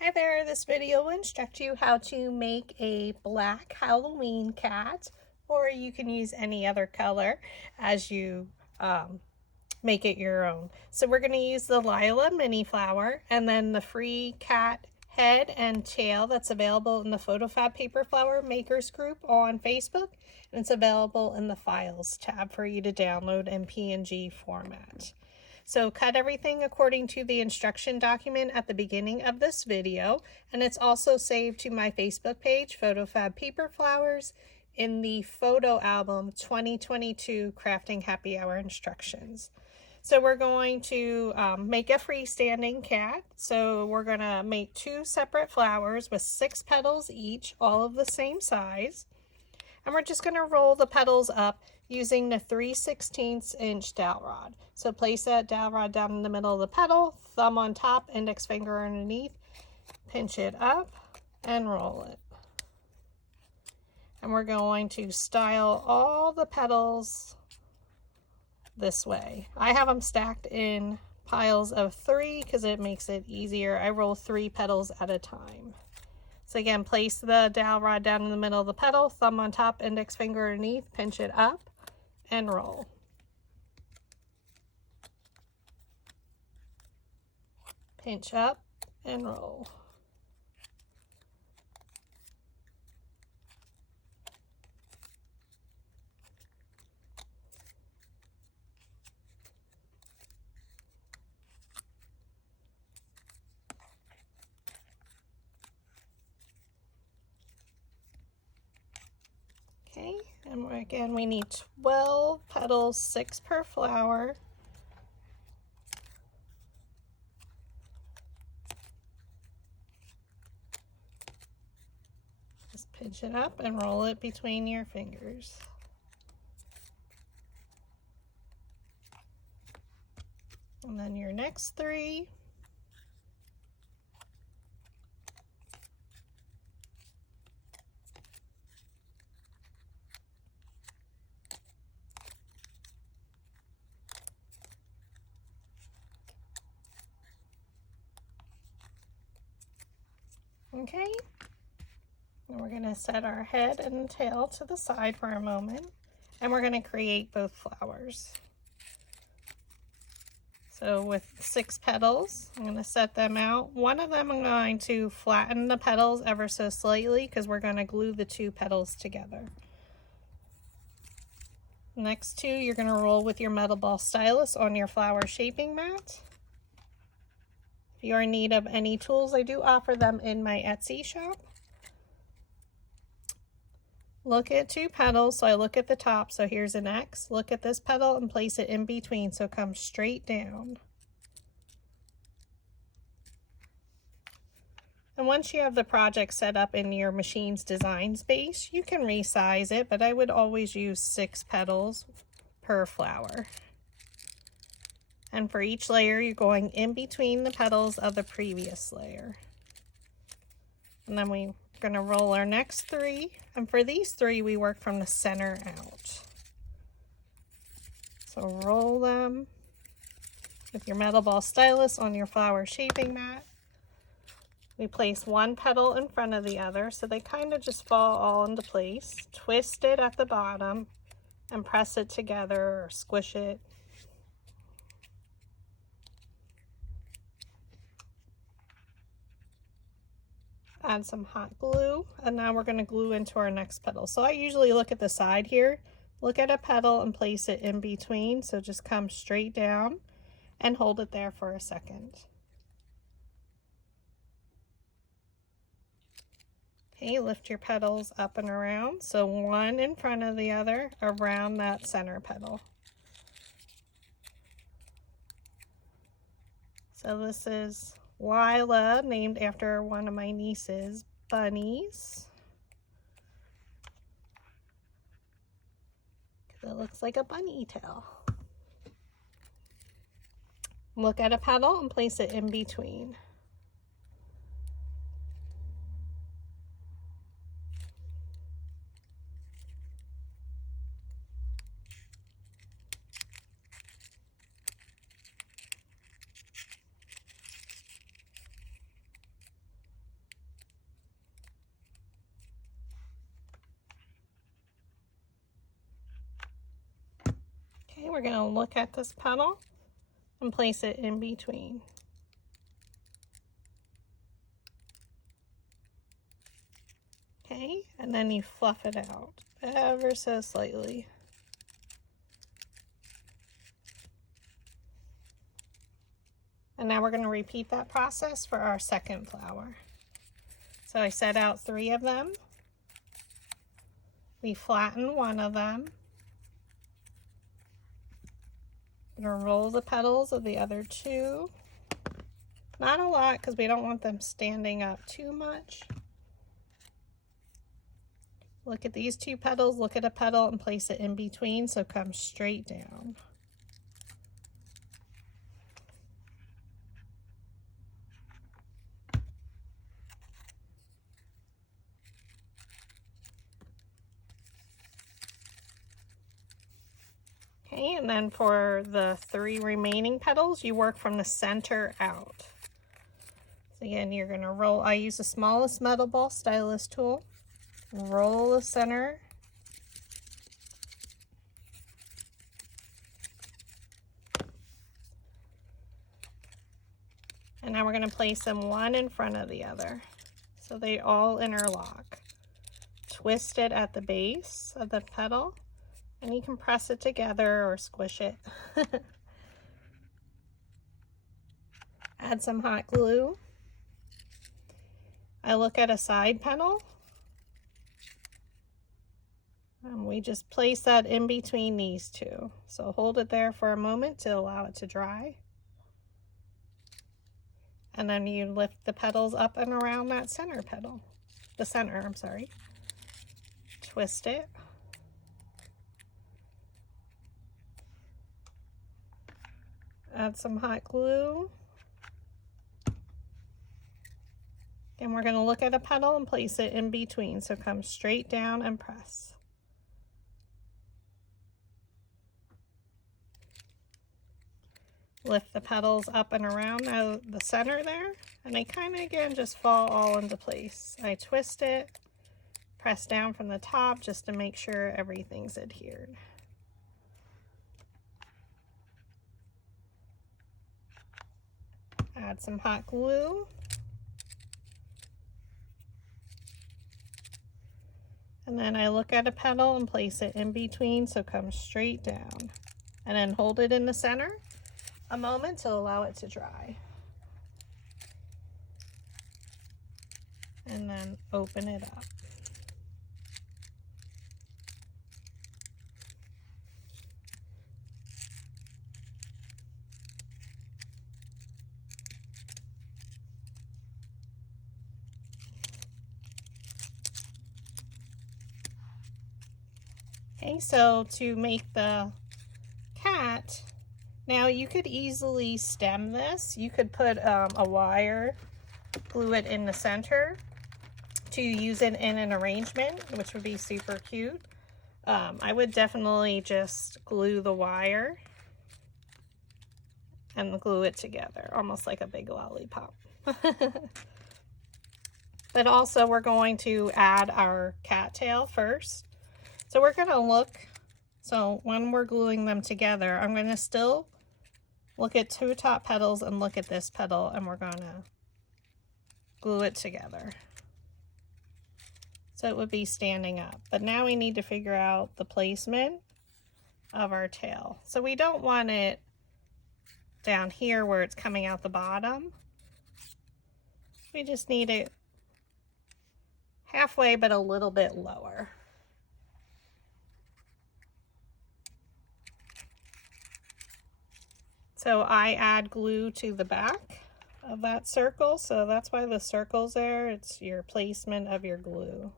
Hi there, this video will instruct you how to make a black Halloween cat, or you can use any other color as you make it your own. So we're going to use the Lila mini flower and then the free cat head and tail that's available in the PhotoFabPaperFlower Makers group on Facebook, and it's available in the Files tab for you to download in PNG format. So cut everything according to the instruction document at the beginning of this video, and it's also saved to my Facebook page, PhotoFabPaperFlowers, in the photo album 2022 Crafting Happy Hour Instructions. So we're going to make a freestanding cat. So we're going to make 2 separate flowers with 6 petals each, all of the same size. And we're just going to roll the petals up using the 3/16 inch dowel rod. So place that dowel rod down in the middle of the petal, thumb on top, index finger underneath, pinch it up and roll it. And we're going to style all the petals this way. I have them stacked in piles of 3 because it makes it easier. I roll 3 petals at a time. So again, place the dowel rod down in the middle of the petal, thumb on top, index finger underneath, pinch it up, and roll. Pinch up and roll. Okay, and again, we need 12 petals, 6 per flower. Just pinch it up and roll it between your fingers. And then your next 3. Okay, and we're going to set our head and tail to the side for a moment, and we're going to create both flowers. So with 6 petals, I'm going to set them out. One of them I'm going to flatten the petals ever so slightly because we're going to glue the 2 petals together. Next 2, you're going to roll with your metal ball stylus on your flower shaping mat. If you're in need of any tools, I do offer them in my Etsy shop. Look at 2 petals, so I look at the top, so here's an X. Look at this petal and place it in between so it comes straight down. And once you have the project set up in your machine's design space, you can resize it, but I would always use 6 petals per flower. And for each layer, you're going in between the petals of the previous layer. And then we're going to roll our next 3. And for these 3, we work from the center out. So roll them with your metal ball stylus on your flower shaping mat. We place 1 petal in front of the other so they kind of just fall all into place. Twist it at the bottom and press it together or squish it. Add some hot glue, and now we're going to glue into our next petal. So I usually look at the side here, look at a petal and place it in between, so just come straight down and hold it there for a second. Okay, lift your petals up and around, so 1 in front of the other around that center petal. So this is Lila, named after one of my niece's bunnies. Because it looks like a bunny tail. Look at a petal and place it in between. we're going to look at this petal and place it in between. Okay, and then you fluff it out ever so slightly. And now we're going to repeat that process for our second flower. So I set out 3 of them. We flatten one of them. I'm going to roll the petals of the other 2. Not a lot because we don't want them standing up too much. Look at these 2 petals, look at a petal and place it in between so it comes straight down. Okay, and then for the 3 remaining petals, you work from the center out. So again, you're going to roll. I use the smallest metal ball stylus tool. Roll the center. And now we're going to place them one in front of the other so they all interlock. Twist it at the base of the petal, and you can press it together or squish it. Add some hot glue. I look at a side petal. We just place that in between these 2. So hold it there for a moment to allow it to dry. And then you lift the petals up and around that center petal. The center, I'm sorry. Twist it. Add some hot glue. And we're going to look at a petal and place it in between. So come straight down and press. Lift the petals up and around the center there, and they kind of again just fall all into place. I twist it, press down from the top just to make sure everything's adhered. Add some hot glue. And then I look at a petal and place it in between so it comes straight down. And then hold it in the center a moment to allow it to dry. And then open it up. Okay, so to make the cat, now you could easily stem this. You could put a wire, glue it in the center to use it in an arrangement, which would be super cute. I would definitely just glue the wire and glue it together, almost like a big lollipop. But also we're going to add our cattail first. So we're going to look, so when we're gluing them together, I'm going to still look at 2 top petals and look at this petal, and we're going to glue it together. So it would be standing up. But now we need to figure out the placement of our tail. So we don't want it down here where it's coming out the bottom. We just need it halfway but a little bit lower. So I add glue to the back of that circle, so that's why the circle's there. It's your placement of your glue.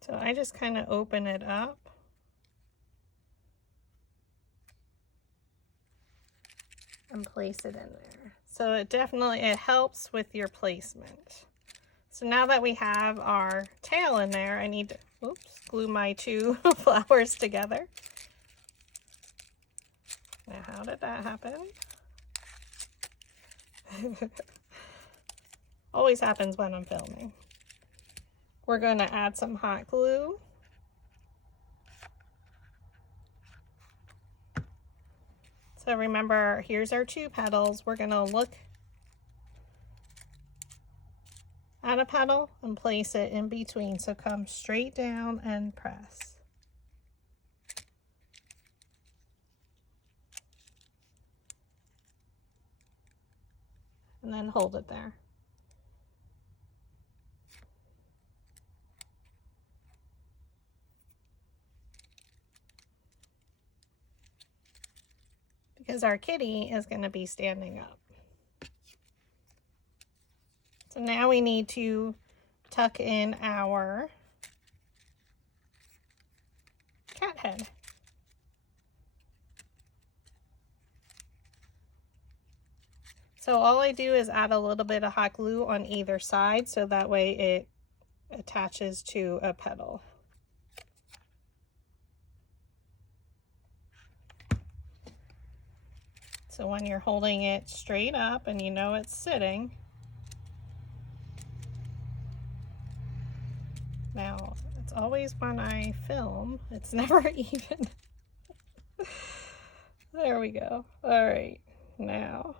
So I just kind of open it up. And place it in there. So it definitely, it helps with your placement. So now that we have our tail in there, I need to, glue my 2 flowers together. Now how did that happen? Always happens when I'm filming. We're going to add some hot glue. So remember, here's our 2 petals. We're going to look at a petal and place it in between. So come straight down and press. And then hold it there. Because our kitty is going to be standing up. So now we need to tuck in our cat head. So all I do is add a little bit of hot glue on either side so that way it attaches to a petal. So when you're holding it straight up and you know it's sitting, now it's always when I film, it's never even. There we go. All right, now.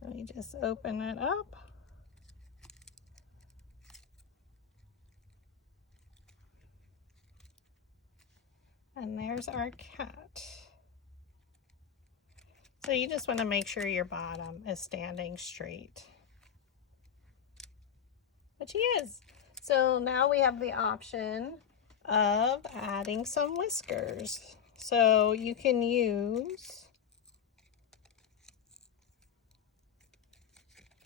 Let me just open it up. And there's our cat. So you just want to make sure your bottom is standing straight. Which he is. So now we have the option of adding some whiskers. So you can use,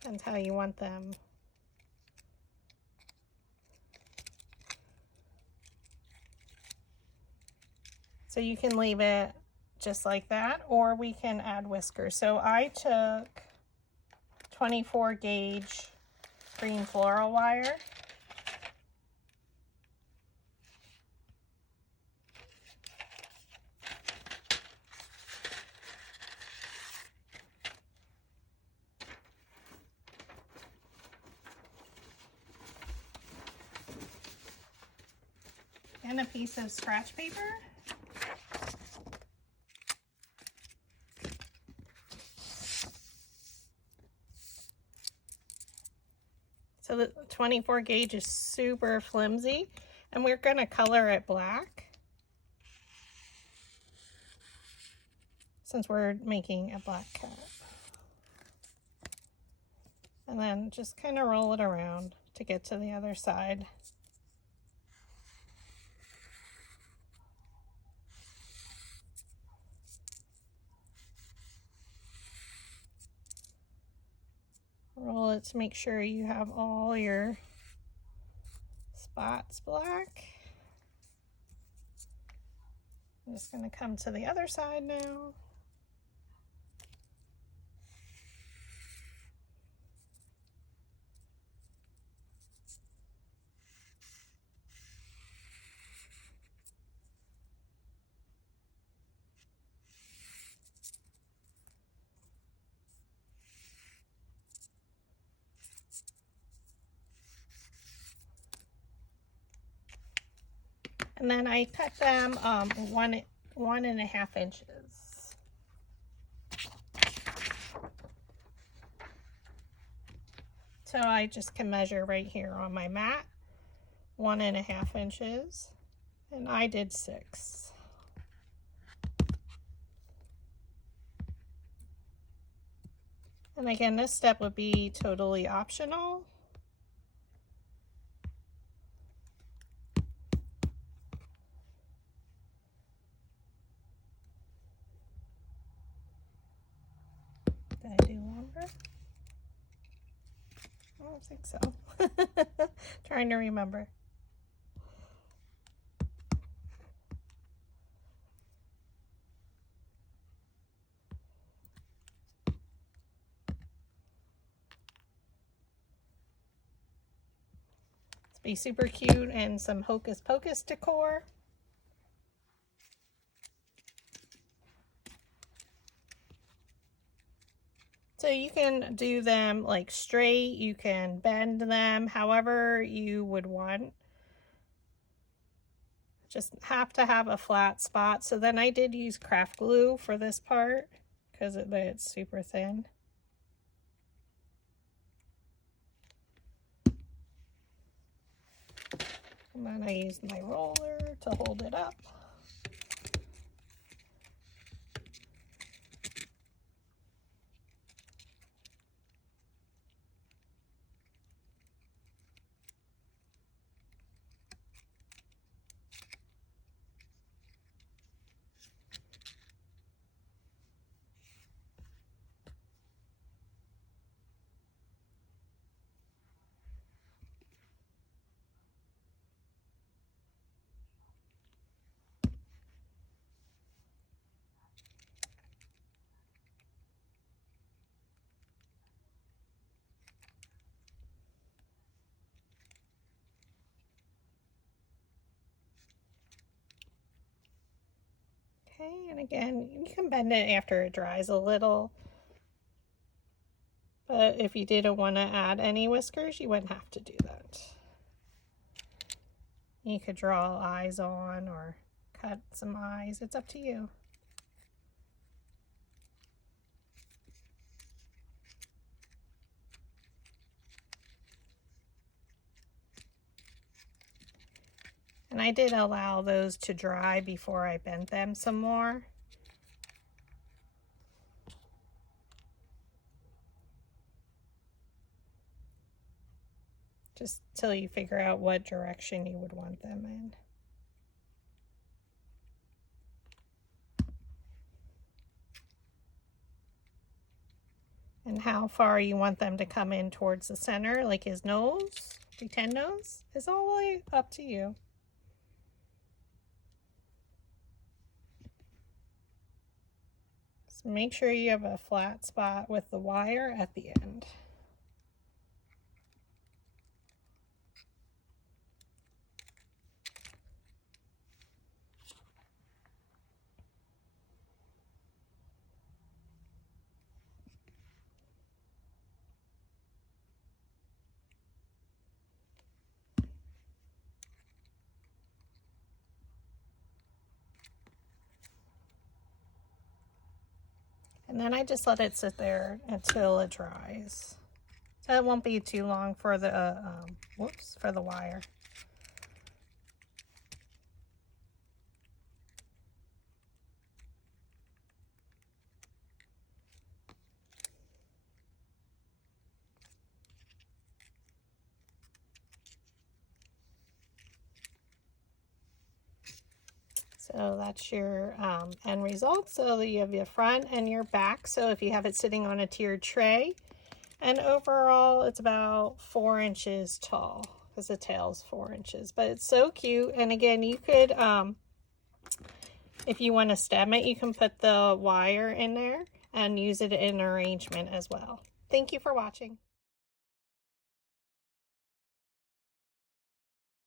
depends how you want them. So you can leave it just like that, or we can add whiskers. So I took 24 gauge green floral wire. And a piece of scratch paper. So the 24 gauge is super flimsy, and we're going to color it black since we're making a black cat. And then just kind of roll it around to get to the other side. Roll it to make sure you have all your spots black. I'm just going to come to the other side now. And then I cut them 1.5 inches. So I just can measure right here on my mat, 1.5 inches, and I did 6. And again, this step would be totally optional. Did I do longer? I don't think so. Trying to remember. Let's be super cute and some hocus pocus decor. So you can do them like straight, you can bend them however you would want. Just have to have a flat spot. So then I did use craft glue for this part because it's super thin. And then I used my roller to hold it up. Okay, and again, you can bend it after it dries a little. But if you didn't want to add any whiskers, you wouldn't have to do that. You could draw eyes on or cut some eyes. It's up to you. And I did allow those to dry before I bent them some more. Just till you figure out what direction you would want them in. And how far you want them to come in towards the center, like his nose, pretend nose, is all the way up to you. So make sure you have a flat spot with the wire at the end. And then I just let it sit there until it dries. So it won't be too long for the, for the wire. So that's your end result. So you have your front and your back. So if you have it sitting on a tiered tray, and overall it's about 4 inches tall because the tail's 4 inches. But it's so cute. And again, you could, if you want to stem it, you can put the wire in there and use it in arrangement as well. Thank you for watching.